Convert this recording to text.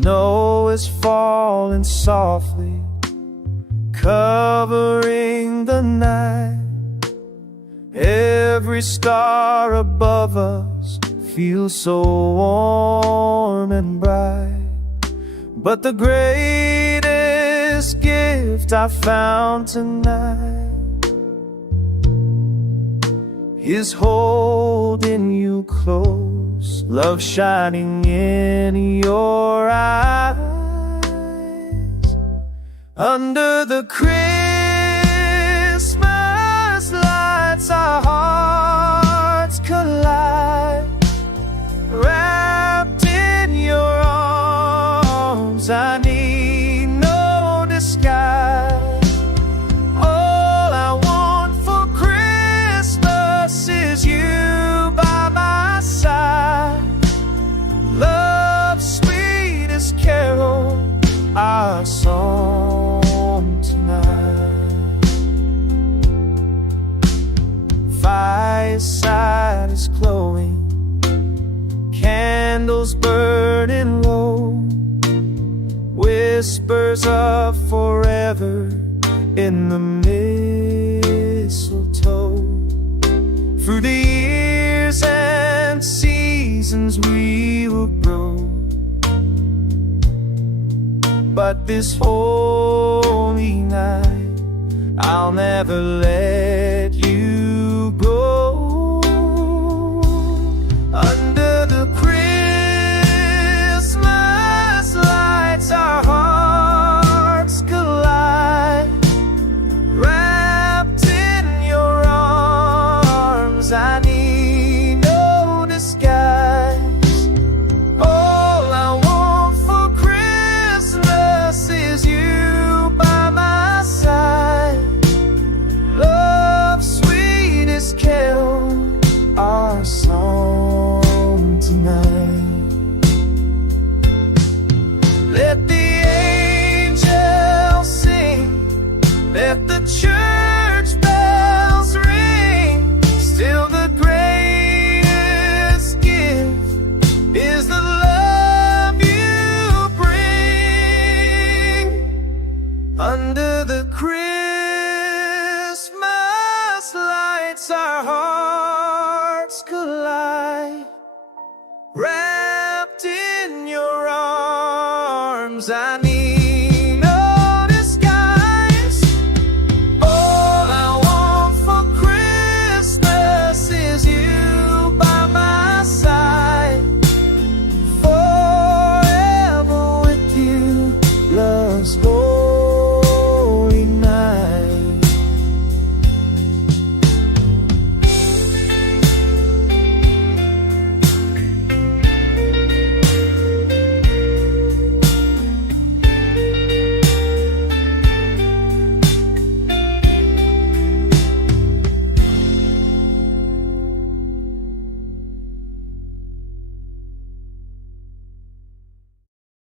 Snow is falling softly, covering the night. Every star above us feels so warm and bright. But the greatest gift I found tonight is holding you close, love shining in your eyes. Under the Christmas lights, our hearts collide. Wrapped in your arms, I need no disguise. All I want for Christmas is you by my side. Love's sweetest carol, our song tonight. Fireside is glowing, candles burning low, whispers of forever in the mistletoe. Through the years and seasons we will grow, but this holy night I'll never let you